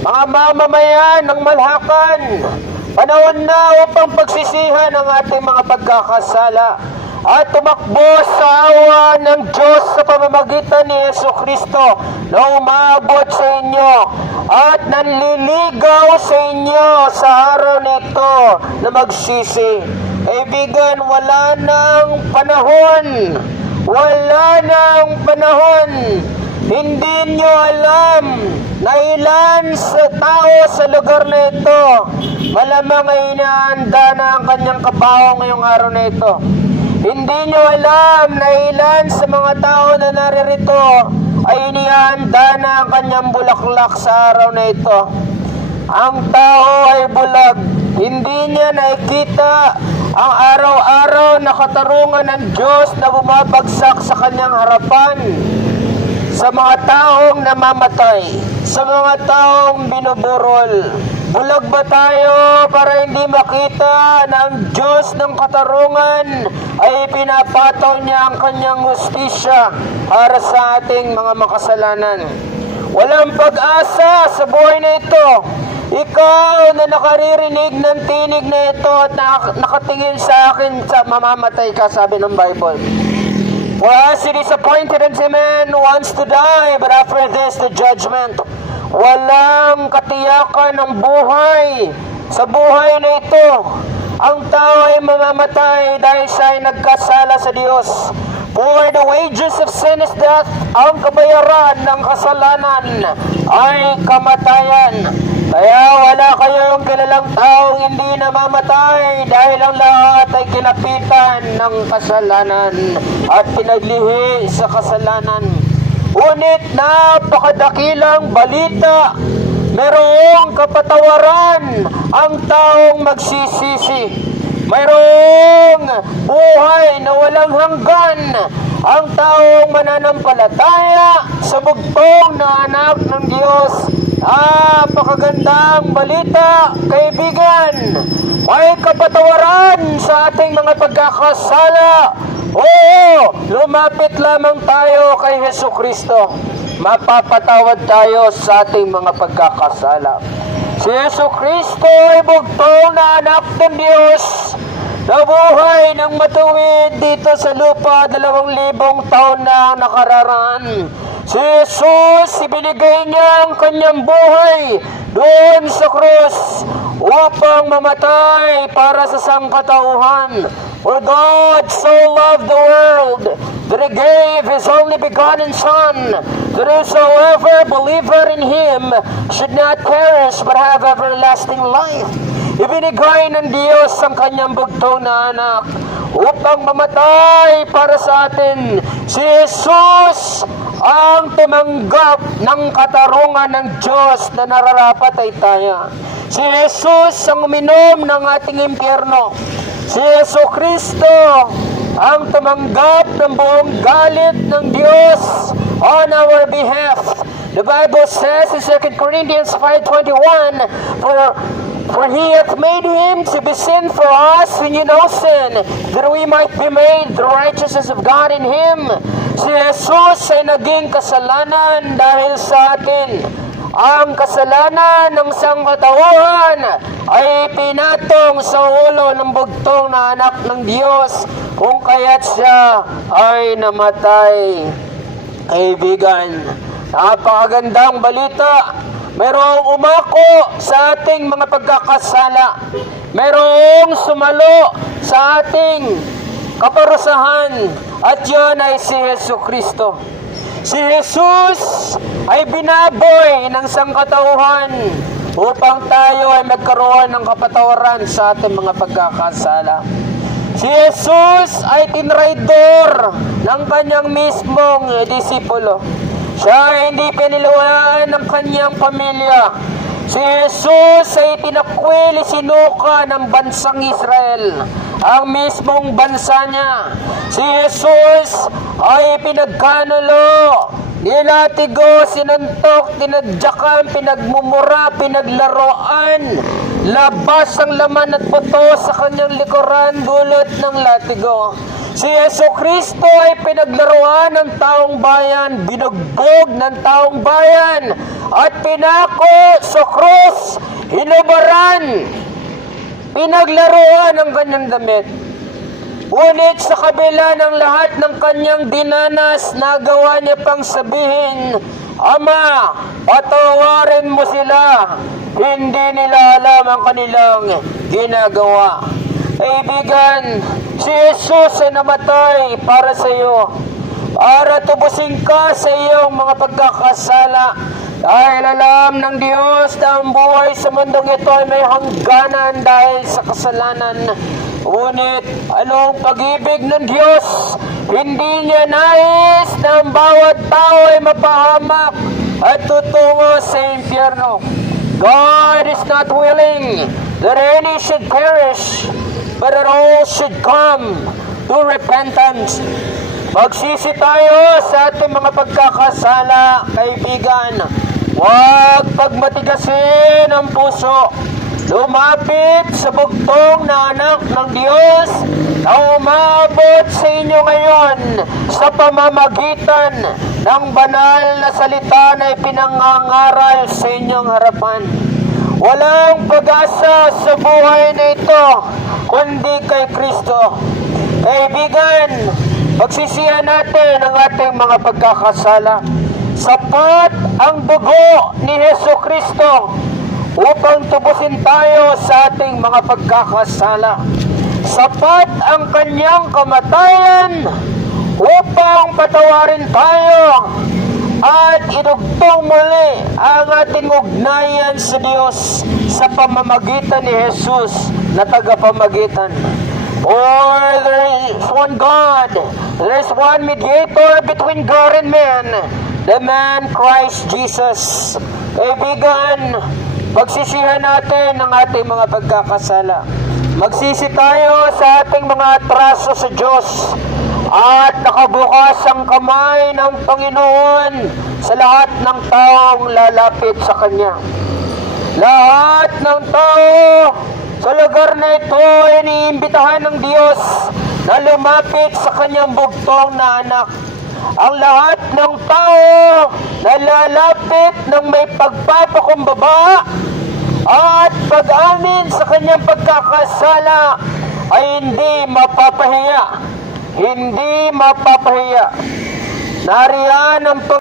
mga mamamayan ng Malhakan, panahon na upang pagsisihan ang ating mga pagkakasala at tumakbo sa awa ng Diyos sa pamamagitan ni Jesucristo na umabot sa inyo at nanliligaw sa inyo sa araw nito na magsisi. Kaibigan, wala nang panahon. Hindi nyo alam na ilan sa tao sa lugar na ito malamang ay inahanda na ang kanyang kabaho ngayong araw na ito. Hindi nyo alam na ilan sa mga tao na naririto ay inihanda na ang kanyang bulaklak sa araw na ito. Ang tao ay bulag. Hindi niya nakikita ang araw-araw na katarungan ng Diyos na bumabagsak sa kanyang harapan. Sa mga taong namamatay, sa mga taong binuburol. Bulag ba tayo para hindi makita na ang Diyos ng katarungan ay pinapataw niya ang kanyang hustisya para sa ating mga makasalanan? Walang pag-asa sa buhay na ito. Ikaw na nakaririnig ng tinig na ito at nakatingin sa akin, mamamatay ka, sabi ng Bible. For us it is appointed unto man wants to die, but after this the judgment. Walang katiyakan ng buhay sa buhay na ito. Ang tao ay mamamatay dahil siya ay nagkasala sa Diyos. For the wages of sin is death. Ang kabayaran ng kasalanan ay kamatayan. Kaya wala kayong kilalang taong hindi namamatay dahil ang lahat ay kinapitan ng kasalanan at pinaglihi sa kasalanan. Ngunit napakadakilang balita, mayroong kapatawaran ang taong magsisisi. Mayroong buhay na walang hanggan ang taong mananampalataya sa bugtong na anak ng Diyos. Napakagandang balita, kaibigan. May kapatawaran sa ating mga pagkakasala. Oo, lumapit lamang tayo kay Jesucristo. Mapapatawad tayo sa ating mga pagkakasala. Si Jesucristo ay bugtong na anak ng Diyos, nabuhay ng matuwid dito sa lupa 2,000 taon na nakararaan. Si Jesus, ibinigay niya ang kanyang buhay doon sa krus upang mamatay para sa sangkatauhan. For God so loved the world that He gave His only begotten Son, that whosoever believeth in Him should not perish but have everlasting life. Ibinigay ng Diyos ang kanyang bugtong na anak upang mamatay para sa atin. Si Jesus ang tumanggap ng katarungan ng Diyos na nararapat ay tayo. Si Jesus ang uminom ng ating impyerno. Si Jesucristo ang tumanggap ng buong galit ng Diyos on our behalf. The Bible says in 2 Corinthians 5:21, For He hath made Him to be sin for us who knew no sin, that we might be made the righteousness of God in Him. Si Jesus ay naging kasalanan dahil sa atin. Ang kasalanan ng sangkatauhan ay pinatong sa ulo ng bugtong na anak ng Diyos, kung kaya't siya ay namatay. Kaibigan, napakagandang balita. Mayroong umako sa ating mga pagkakasala. Mayroong sumalo sa ating kaparusahan. At yun ay si Jesucristo. Si Jesus ay binaboy ng sangkatauhan upang tayo ay magkaroon ng kapatawaran sa ating mga pagkakasala. Si Jesus ay tinraidor ng kanyang mismong disipulo. Siya ay hindi piniluhaan ng kanyang pamilya. Si Jesus ay tinakwil, sinuka ng bansang Israel, ang mismong bansa niya. Si Jesus ay pinagkanulo, nilatigo, sinuntok, tinadyakan, pinagmumura, pinaglaruan, labas ang laman at buto sa kanyang likuran, dulot ng latigo. Si Jesucristo ay pinaglaruan ng taong bayan, binugbog ng taong bayan, at pinako sa krus, hinubaran, pinaglaruan ang kanyang damit. Ngunit sa kabila ng lahat ng kanyang dinanas, nagawa niya pang sabihin, Ama, patawarin mo sila, hindi nila alam ang kanilang ginagawa. Kaibigan, si Jesus ay namatay para sa iyo, para tubusin ka sa iyong mga pagkakasala. Dahil alam ng Diyos na ang buhay sa mundong ito ay may hangganan dahil sa kasalanan. Ngunit anong pag-ibig ng Diyos? Hindi niya nais na ang bawat tao ay mapahamak at tutungo sa impyerno. God is not willing that any should perish, but that all should come to repentance. Magsisi tayo sa ating mga pagkakasala, kaibigan. Huwag pagmatigasin ang puso. Lumapit sa bugtong na anak ng Diyos na umabot sa inyo ngayon sa pamamagitan ng banal na salita na ipinangangaral sa inyong harapan. Walang pag-asa sa buhay na ito kundi kay Kristo. Kaibigan, pagsisihan natin ang ating mga pagkakasala. Sapat ang dugo ni Jesucristo upang tubusin tayo sa ating mga pagkakasala. Sapat ang kanyang kamatayan upang patawarin tayo at idugtong muli ang ating ugnayan sa Diyos sa pamamagitan ni Jesus na tagapamagitan. For there is one God, there is one mediator between God and man, the man Christ Jesus. Kaibigan, pagsisihan natin ang ating mga pagkakasala. Magsisi tayo sa ating mga atraso sa Diyos at nakabukas ang kamay ng Panginoon sa lahat ng taong lalapit sa Kanya. Lahat ng tao sa lugar na ito ay iniimbitahan ng Diyos na lumapit sa Kanyang bugtong na anak. Ang lahat ng tao na lalapit ng may pagpapakumbaba at pag-amin sa kanyang pagkakasala ay hindi mapapahiya. Hindi mapapahiya. Nariyan ang